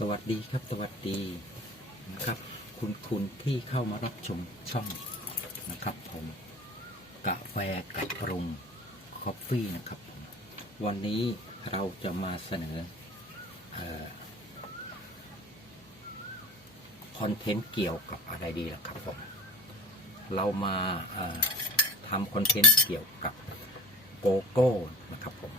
สวัสดีครับสวัสดีนะครับ คุณคุณที่เข้ามารับชมช่องนะครับ ผมกาแฟกับปรุงคอฟฟี่นะครับผมวันนี้เราจะมาเสนอคอนเทนต์เกี่ยวกับอะไรดีล่ะครับผมเรามาทำคอนเทนต์เกี่ยวกับโกโก้นะครับผม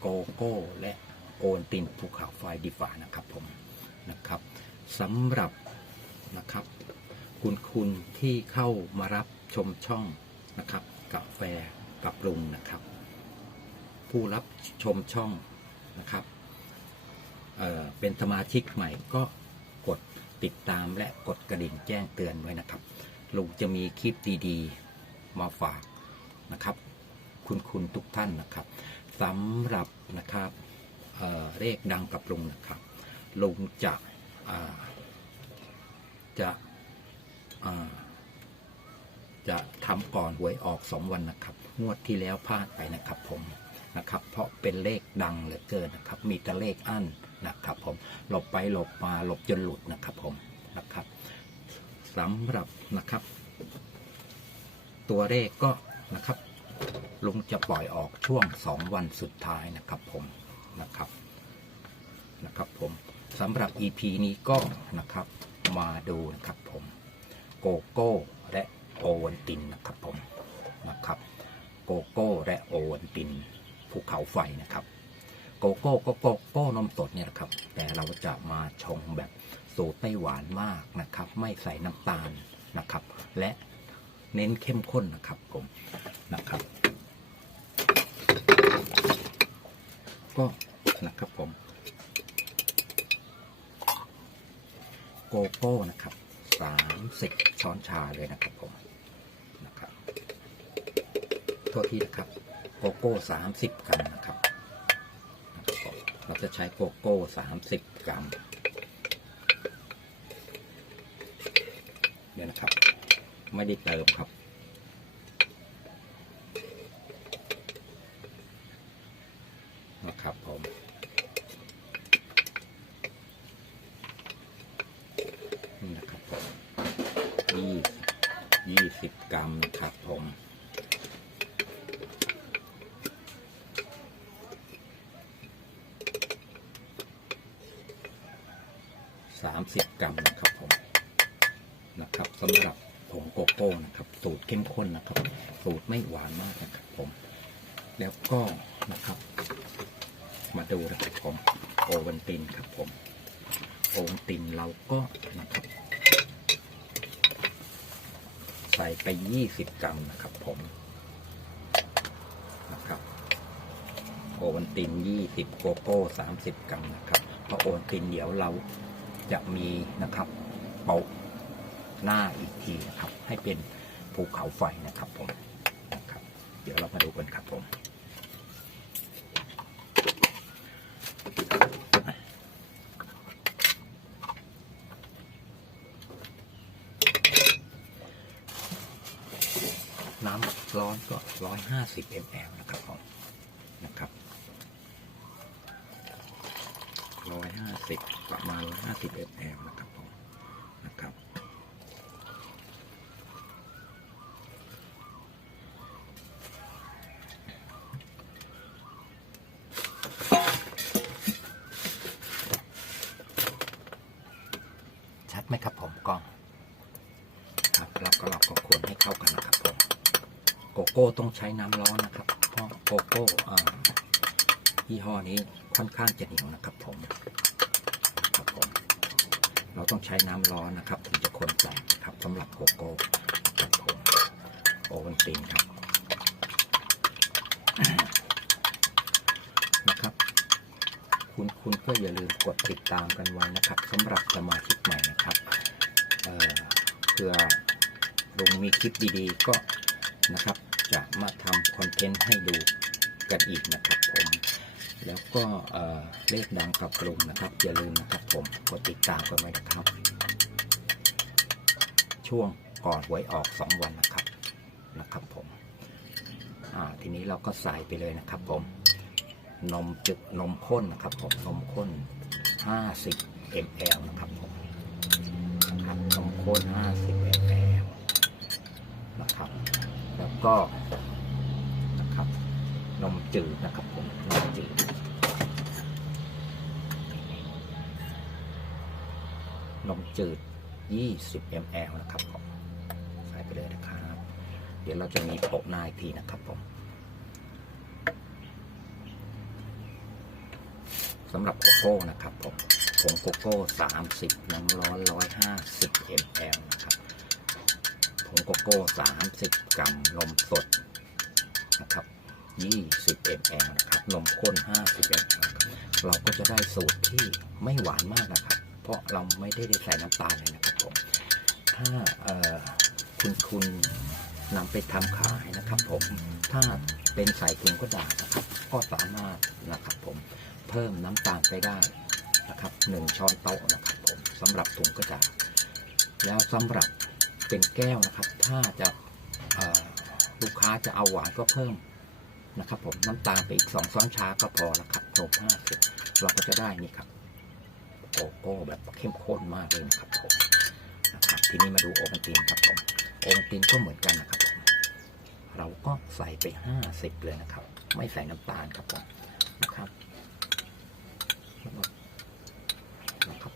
โกโก้และโอนตินภูเขาไฟดีฟ้านะครับผม นะครับสำหรับนะครับ คุณคุณที่เข้ามารับชมช่องนะครับกาแฟกับปรุงนะครับ ผู้รับชมช่องนะครับเเป็นสมาชิกใหม่ก็กดติดตามและกดกระดิ่งแจ้งเตือนไว้นะครับลุงจะมีคลิปดีๆมาฝากนะครับ คุณคุณทุกท่านนะครับสำหรับนะครับเเลขดังกับลุงนะครับ ลุงจะอ่าจะจะทำก่อนหวยออกสองวันนะครับ งวดที่แล้วพลาดไปนะครับผมนะครับ เพราะเป็นเลขดังเหลือเกินนะครับ มีแต่เลขอั้นนะครับ ผมหลบไปหลบมาหลบจนหลุดนะครับผมนะครับสำหรับนะครับ ตัวเลขก็นะครับลุงจะปล่อยออกช่วงสองวันสุดท้ายนะครับผมนะครับนะครับผม สำหรับ EP นี้ก็นะครับมาดูนะครับผมโกโก้และโอวันตินนะครับผมนะครับโกโก้และโอวันตินภูเขาไฟนะครับ โกโก้ก็โกโก้นมสดเนี่ยนะครับ แต่เราจะมาชงแบบสูตรไม่หวานมากนะครับ ไม่ใส่น้ำตาลนะครับ และเน้นเข้มข้นนะครับผมนะครับ ก็นะครับผม โกโก้นะครับสามสิบช้อนชาเลยนะครับผมนะครับโทษทีนะครับโกโก้สามสิบกรัมนะครับเราจะใช้โกโก้สามสิบกรัมเนี่ยนะครับ ไม่ได้เติมครับ 30 กรัมนะครับผมนะครับสำหรับผงโกโก้นะครับ สูตรเข้มข้นนะครับ สูตรไม่หวานมากนะครับผม แล้วก็นะครับ มาดูนะครับผมโอวันตินครับผม โอวันตินเราก็นะครับ ใส่ไป 20 กรัมนะครับผมนะครับโอวันติน 20 โกโก้ 30 กรัมนะครับเพราะโอวันตินเดี๋ยวเรา จะมีนะครับโปะหน้าอีกทีนะครับ ให้เป็นภูเขาไฟนะครับผมนะครับ เดี๋ยวเรามาดูกันครับผมน้ำร้อนก็ร้อยห้าสิบมลนะครับผมนะครับร้อยห้า สิบประมาณร้อยห้าสิบมลนะครับผมนะครับชัดไหมครับผมกล้องครับแล้วก็เราก็คนให้เข้ากันนะครับผมโกโก้ต้องใช้น้ำร้อนนะครับเพราะโกโก้อ่ายี่ห้อนี้ค่อนข้างจะเหนียวนะครับผม เราต้องใช้น้ำร้อนนะครับถึงจะคนแตกครับสำหรับโกโก้ครับผมโอวันตินครับนะครับ คุณคุณก็อย่าลืมกดติดตามกันไว้นะครับสำหรับสมาชิกใหม่นะครับเเพื่อลงมีคลิปดีๆก็นะครับ จะมาทำคอนเทนต์ให้ดูกันอีกนะครับผม แล้วก็เลขดังกับกลุ่มนะครับอย่าลืมนะครับผมกดติดตามกันไว้นะครับ ช่วงก่อนหวยออก 2 วันนะครับนะครับผมทีนี้เราก็ใส่ไปเลยนะครับผมนมจึกนมข้นนะครับผมนมข้น 50 ml นะครับผมนะครับนมข้น 50 ml นะครับ แล้วก็นะครับนมจืดนะครับผมนมจืด นม จืด 20 ml นะครับผมใส่ไปเลยนะครับ เดี๋ยวเราจะมีโปะหน้าอีกทีนะครับผมสำหรับโกโก้นะครับผมผงโกโก้ 30 น้ำร้อน 150 ml นะครับผงโกโก้ 30 กรัมนมสดนะครับ 20 ml นะครับ นมข้น 50 ml นะครับเราก็จะได้สูตรที่ไม่หวานมากนะครับ เพราะเราไม่ได้ใส่น้ำตาลเลยนะครับผมถ้าคุณคุณนำไปทำขายนะครับผมถ้าเป็นใส่ถุงกระดาษนะครับก็สามารถนะครับผมเพิ่มน้ำตาลไปได้นะครับหนึ่งช้อนโต๊ะนะครับผมสำหรับถุงกระดาษ แล้วสำหรับเป็นแก้วนะครับ ถ้าจะลูกค้าจะเอาหวานก็เพิ่มนะครับผมน้ำตาลไปอีกสองช้อนชาก็พอล้วครับนมห้าสิบเราก็จะได้นี่ครับ โกโก้แบบเข้มข้นมากเลยนะครับผมนะครับทีนี้มาดูโอวัลตินครับผมโอวัลตินก็เหมือนกันนะครับผมเราก็ใส่ไปห้าสิบเลยนะครับ ไม่ใส่น้ำตาลครับผมนะครับนะครับ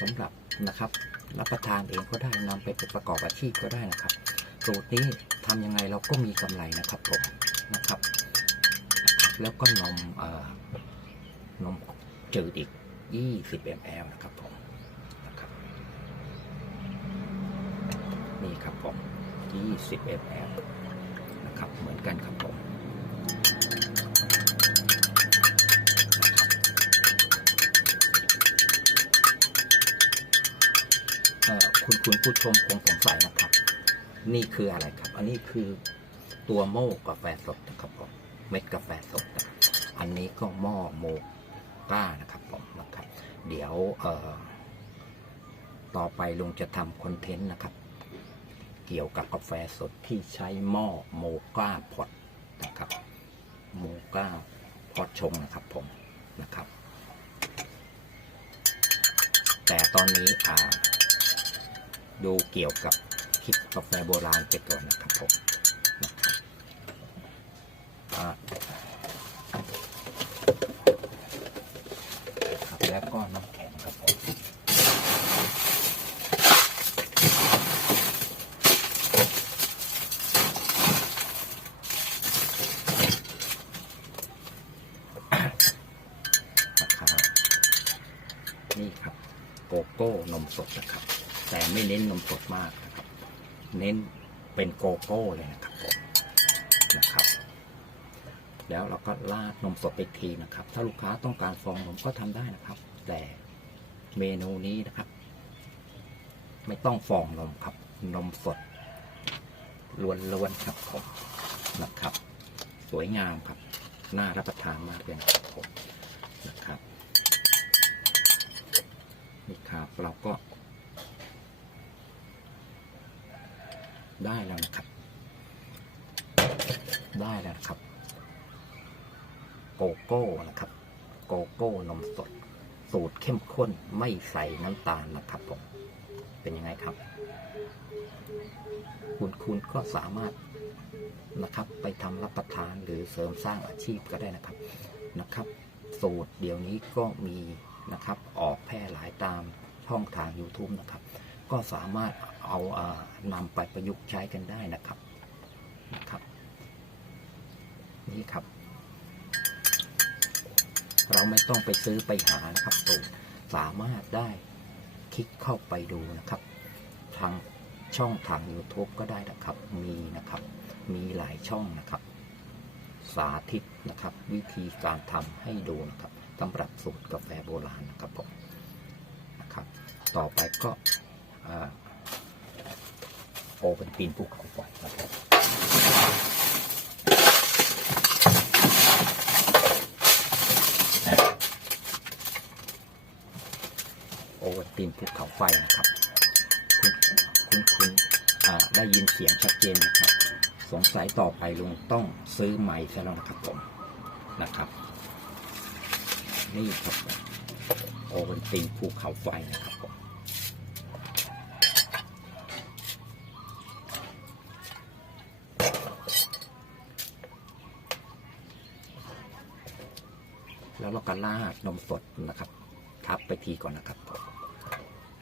สำหรับนะครับรับประทานเองก็ได้นำไปประกอบอาชีพก็ได้นะครับสูตรนี้ทำยังไงเราก็มีกำไรนะครับผมนะครับ แล้วก็นมเอ่อนม จืดอีก 20 ml นะครับผมนะครับนี่ครับผม 20 ml นะครับเหมือนกันครับผมคุณคุณผู้ชมคงสงสัยนะครับ นี่คืออะไรครับ อันนี้คือตัวโม่กาแฟสดนะครับผมเม็ดกาแฟสด อันนี้ก็หม้อโมกานะครับผมนะครับ เดี๋ยวต่อไปลุงจะทำคอนเทนต์นะครับ เกี่ยวกับกาแฟสดที่ใช้หม้อโมก้าพอตนะครับโมก้าพอตชงนะครับผมนะครับ แต่ตอนนี้อ่าดูเกี่ยวกับคลิปกาแฟโบราณไปก่อนนะครับผมนะครับอ่าครับแล้วก็น้ำแข็งครับผมนะครับนี่ครับ โกโก้นมสดนะครับ แต่ไม่เน้นนมสดมากนะครับ เน้นเป็นโกโก้เลยนะครับผมนะครับ แล้วเราก็ราดนมสดไปอีกทีนะครับ ถ้าลูกค้าต้องการฟองนมก็ทำได้นะครับ แต่เมนูนี้นะครับ ไม่ต้องฟองนมครับ นมสดล้วนๆครับผมนะครับ สวยงามครับ น่ารับประทานมากเลยนะครับผมนะครับ นี่ครับเราก็ ได้แล้วนะครับ ได้แล้วนะครับ โกโก้นะครับ โกโก้นมสด สูตรเข้มข้นไม่ใส่น้ำตาลนะครับผม เป็นยังไงครับ คุณคุณก็สามารถนะครับ ไปทำรับประทานหรือเสริมสร้างอาชีพก็ได้นะครับนะครับ สูตรเดี๋ยวนี้ก็มี นะครับ ออกแพร่หลายตามช่องทาง YouTube นะครับ ก็สามารถเอาเอ่อนำไปประยุกต์ใช้กันได้นะครับนะครับ นี่ครับ เราไม่ต้องไปซื้อไปหานะครับสูตรสามารถได้คลิกเข้าไปดูนะครับ ทางช่องทาง YouTube ก็ได้นะครับ มีนะครับ มีหลายช่องนะครับ สาธิตนะครับ วิธีการทำให้ดูนะครับ สำรับสูตรกาแฟโบราณนะครับผมนะครับ ต่อไปก็โอเป็นปีนภูเขาไฟนะครับโอวัลตินภูเขาไฟนะครับ คุณคุณคุณได้ยินเสียงชัดเจนนะครับ สงสัยต่อไปลุงต้องซื้อใหม่ซะแล้วนะครับผมนะครับ นี่ครับโอวันตินภูเขาไฟนะครับผมแล้วเราก็ราดนมสดนะครับ ทับไปทีก่อนนะครับผม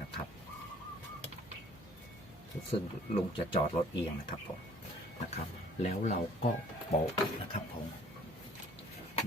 นะครับซึ่งลุงจะจอดรถเอียงนะครับผมนะครับ แล้วเราก็โปะนะครับผม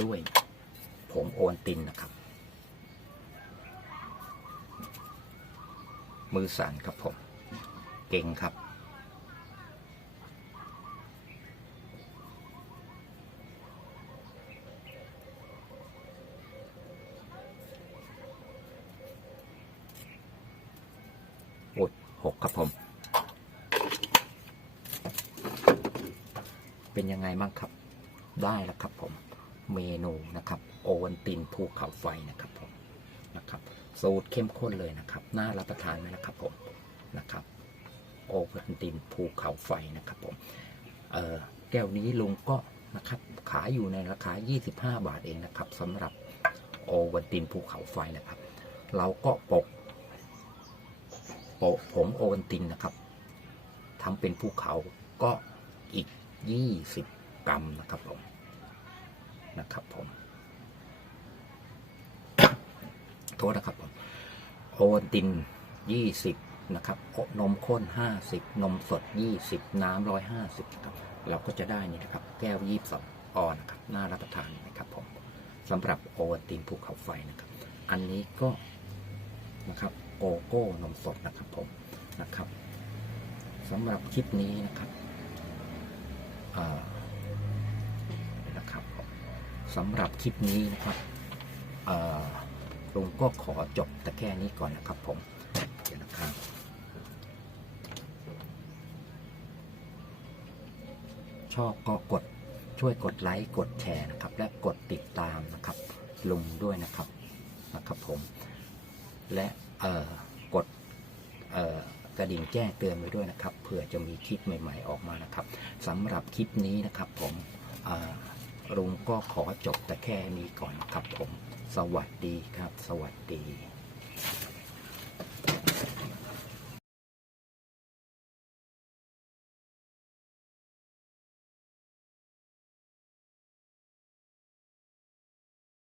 ด้วย ผงโอนตินนะครับ มือสั่นครับผม เก่งครับโอ้ยหกครับผม เป็นยังไงบ้างครับ ได้แล้วครับผม เมนูนะครับ โอวันตินภูเขาไฟนะครับผมนะครับสูตรเข้มข้นเลยนะครับน่ารับประทานไหมนะครับผมนะครับโอวันตินภูเขาไฟนะครับผมเออแก้วนี้ลุงก็นะครับขายอยู่ในราคา 25 บาทเองนะครับสำหรับโอวันตินภูเขาไฟนะครับ เราก็ปกโปะผงโอวันตินนะครับทำเป็นภูเขาก็อีก 20 กรัมนะครับผมนะครับผม โทษนะครับผมโอวันติน 20 นะครับโอนมข้น 50 นมสด 20 น้ำ150ครับเราก็จะได้นี่นะครับแก้ว 22 ออนนะครับน่ารับประทานนะครับผมสำหรับโอวันตินภูเขาไฟนะครับ อันนี้ก็นะครับโกโก้นมสดนะครับผมนะครับสำหรับคลิปนี้นะครับนะครับสำหรับคลิปนี้นะครับ ลุงก็ขอจบแต่แค่นี้ก่อนนะครับผมเดี๋ยวนะครับชอบก็กดช่วยกดไลค์กดแชร์นะครับ และกดติดตามนะครับ ลุงด้วยนะครับนะครับผม และเอ่อกดเอ่อกระดิ่งแจ้งเตือนไว้ด้วยนะครับเผื่อจะมีคลิปใหม่ ๆ ออกมานะครับสำหรับคลิปนี้นะครับผมอ่าลุงก็ขอจบแต่แค่นี้ก่อนนะครับผม สวัสดีครับ สวัสดี